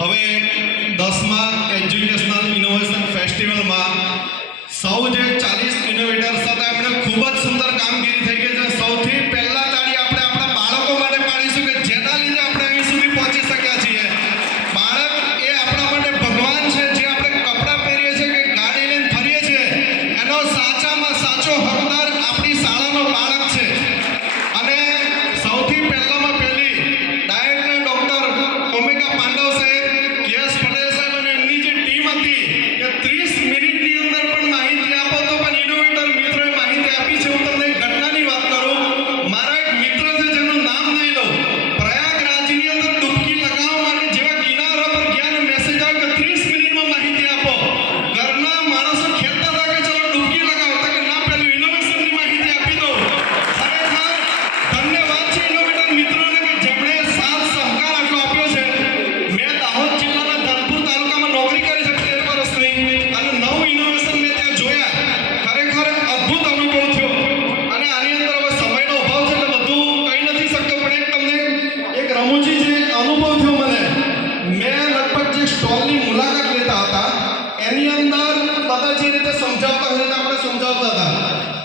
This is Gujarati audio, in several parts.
હવે 10મા એજ્યુકેશનલ ઇનોવેશન ફેસ્ટિવલમાં સૌ જે 40 ઇનોવેટર્સ હતા એમણે ખૂબ જ સુંદર કામગીરી થઈ ગઈ છે. સૌથી પહેલા તાળી આપણે આપણા બાળકો માટે પાડીશું કે જેના લીધે આપણે અહીં સુધી પહોંચી શક્યા છીએ. બાળક એ આપણા માટે ભગવાન છે. જે આપણે કપડાં પહેરીએ છીએ કે ગાડી લઈને ફરીએ છીએ એનો સાચામાં સાચો હકદાર આપણી શાળાનો બાળક છે. અને સૌથી પહેલામાં પહેલી ડાયટના ડોક્ટર ઓમેગા પાંડવ સાહેબ, કેએસ પટેલ સાહેબ અને એમની જે ટીમ હતી કે 30 મિનિટની અંદર પણ માહિતી આપો તો પણ ઇનોવેટર મિત્રોએ માહિતી આપી છે. હું તમને એક ઘટનાની વાત કરું. મારા એક મિત્ર છે જેનું નામ નહીં લઉં, પ્રયાગરાજની અંદર ડૂબકી લગાવવા માટે જેવા કિનારા પર ગયા ને મેસેજ આવ્યો કે 30 મિનિટમાં માહિતી આપો. ઘરના માણસો ખેલતા હતા કે ચલો ડૂબકી લગાવતા કે ના, પેલું ઇનોવેશનની માહિતી આપી દો. ખરેખર ધન્યવાદ છે ઇનોવેટર મિત્રોને કે જેમણે સાથ સહકાર આટલો આપ્યો છે. મેં દાહોદ જિલ્લાના ધનપુર તાલુકામાં નોકરી કરી છે 13 વર્ષની અને 9 ઇનોવેશન મેં ત્યાં જોયા. ખરેખર અદ્ભુત અનુભવ થયો. અને આની અંદર હવે સમયનો અભાવ છે એટલે બધું કહી નથી શકતો, પણ એક તમને એક રમૂજી જે અનુભવ થયો મને. મેં લગભગ જે સ્ટોલની મુલાકાત લેતા હતા એની અંદર બધા જે રીતે સમજાવતા હોય આપણે સમજાવતા હતા,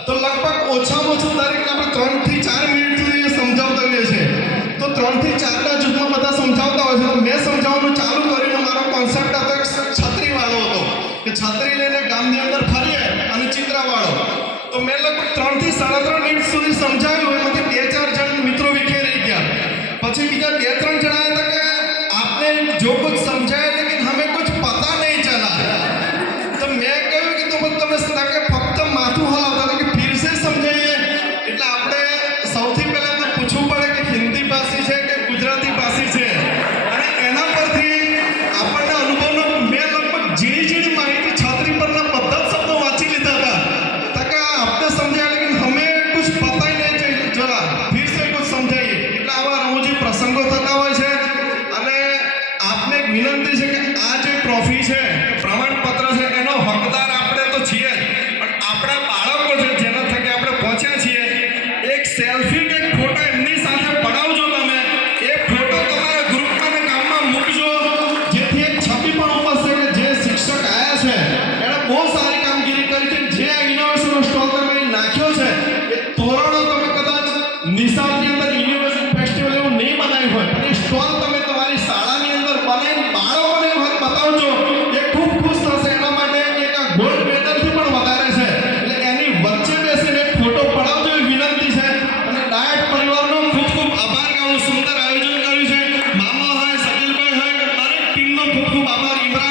તો લગભગ ઓછામાં ઓછું દરેકને આપણે 3 થી 4 મિનિટ સુધી સમજાવતા હોઈએ છીએ. તો 3 થી 4ના જૂથમાં બધા સમજાવતા હોય છે. તો મેં સમજાવવાનું ચાલુ કરીને મારો કોન્સેપ્ટ હતો એક છત્રીવાળો હતો કે છત્રી લઈને ગામની અંદર ફરીએ અને ચિત્રાવાળો. તો મેં લગભગ 3 થી 3.5 મિનિટ સુધી સમજાવ્યું. એમાંથી 2-4 જણ મિત્રો વિખેરાઈ ગયા. પછી બીજા 2-3 જણા હતા કે आपने जो कुछ समझाया लेकिन हमें कुछ पता नहीं चला. तो मैं કહ્યું કે તો તમે કે ફક્ત માથું હલાવતા હતા કે ફિર સે સમજાઈએ. એટલે આપણે સૌથી પહેલા તો પૂછવું પડે કે હિન્દી ભાષી છે કે ગુજરાતી ભાષી છે. અને એના પરથી આપણને અનુભવનો મેં લગભગ ઝીણી માહિતી છાત્રી પરના બધા જ શબ્દો વાંચી લીધા હતા. તકે આપને સમજાયા લેकिन हमें कुछ पता ही नहीं चला, फिर से कुछ समझाइए. એટલે આવા રમૂજી પ્રસંગો થતા હોય છે. અને આપને એક વિનંતી છે કે આ જે ટ્રોફી છે, પ્રમાણપત્ર છે, એનો હકદાર આપણે તો છીએ જ, પણ આપણા બાળકો છે જેના થકી આપણે પહોંચ્યા છીએ. એક સેલ્ફી કે ફોટો એમની સાથે પડાવજો. તમે એ ફોટો તમારા ગ્રુપમાં ને કામમાં મૂકજો, જેથી એક છબી પણ ઉપસશે કે જે શિક્ષક આવ્યા છે એણે બહુ સારી કામગીરી કરી છે. જે આ ઇનોવેશનનો સ્ટોલ તમે નાખ્યો છે એ તોરણો તમે કદાચ નિશાળની અંદર ઇનોવેશન ફેસ્ટિવલ એવું નહીં બનાવ્યું હોય, પણ એ સ્ટોલ તમે તમારી શાળાની અંદર બનાવીને બાળકોને બતાવજો. એ ખૂબ ખુશ થશે. એના માટે એક આ ગોલ્ડ મેડલથી પણ વધારે છે. એટલે એની વચ્ચે બેસીને એક ફોટો પડાવજો એવી વિનંતી છે. અને ડાયટ પરિવારનો ખૂબ ખૂબ આભાર કે આવું સુંદર આયોજન કર્યું છે. મામા હોય, શકીલભાઈ હોય કે દરેક ટીમનો ખૂબ ખૂબ આભાર. ઇમરાન